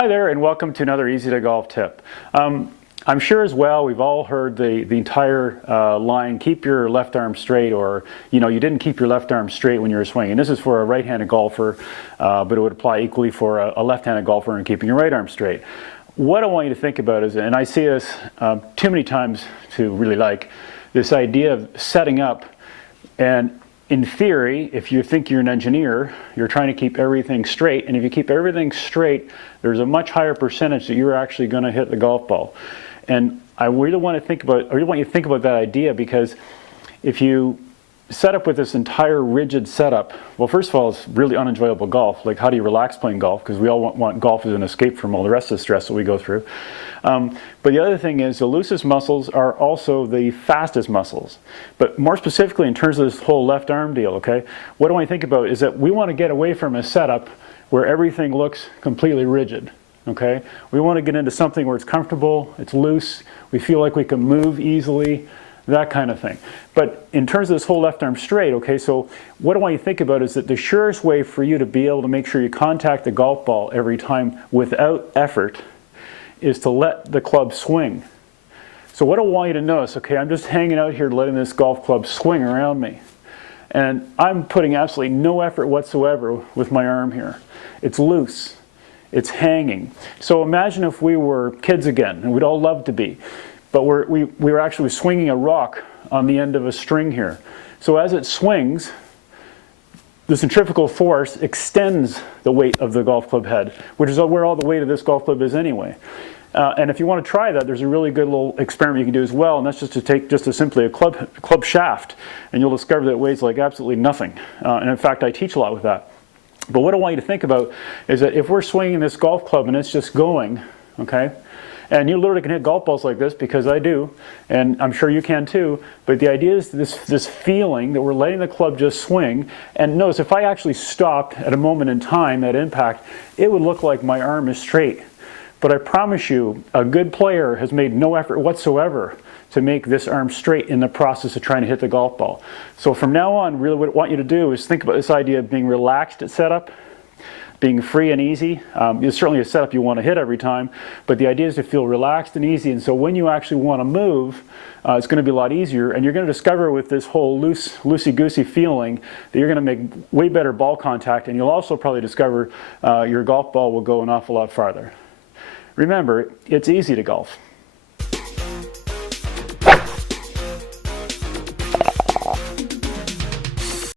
Hi there, and welcome to another Easy to Golf tip. I'm sure as well we've all heard the entire line, keep your left arm straight, or you didn't keep your left arm straight when you were swinging. This is for a right-handed golfer, but it would apply equally for a left-handed golfer and keeping your right arm straight. What I want you to think about is, and I see this too many times to really like, this idea of setting up, and in theory, if you think you're an engineer, you're trying to keep everything straight, and if you keep everything straight, there's a much higher percentage that you're actually going to hit the golf ball. And I really want you to think about that idea, because if you set up with this entire rigid setup, well, first of all, it's really unenjoyable golf. Like, how do you relax playing golf? Because we all want golf as an escape from all the rest of the stress that we go through. But the other thing is, the loosest muscles are also the fastest muscles. But more specifically, in terms of this whole left arm deal, okay, what I want you to think about is that we want to get away from a setup where everything looks completely rigid. Okay, we want to get into something where it's comfortable, it's loose, we feel like we can move easily, that kind of thing. But in terms of this whole left arm straight, okay, so what I want you to think about is that the surest way for you to be able to make sure you contact the golf ball every time without effort is to let the club swing. So what I want you to notice, okay, I'm just hanging out here letting this golf club swing around me. And I'm putting absolutely no effort whatsoever with my arm here. It's loose. It's hanging. So imagine if we were kids again, and we'd all love to be, but we were actually swinging a rock on the end of a string here. So as it swings, the centrifugal force extends the weight of the golf club head, which is where all the weight of this golf club is anyway. And if you want to try that, there's a really good little experiment you can do as well, and that's just to take simply a club shaft, and you'll discover that it weighs like absolutely nothing. And in fact, I teach a lot with that. But what I want you to think about is that if we're swinging this golf club and it's just going, okay, and you literally can hit golf balls like this, because I do, and I'm sure you can too, but the idea is this feeling that we're letting the club just swing. And notice, if I actually stopped at a moment in time at impact, it would look like my arm is straight. But I promise you, a good player has made no effort whatsoever to make this arm straight in the process of trying to hit the golf ball. So from now on, really what I want you to do is think about this idea of being relaxed at setup, being free and easy. It's certainly a setup you want to hit every time, but the idea is to feel relaxed and easy, and so when you actually want to move, it's going to be a lot easier, and you're going to discover with this whole loosey-goosey feeling that you're going to make way better ball contact, and you'll also probably discover your golf ball will go an awful lot farther. Remember, it's easy to golf.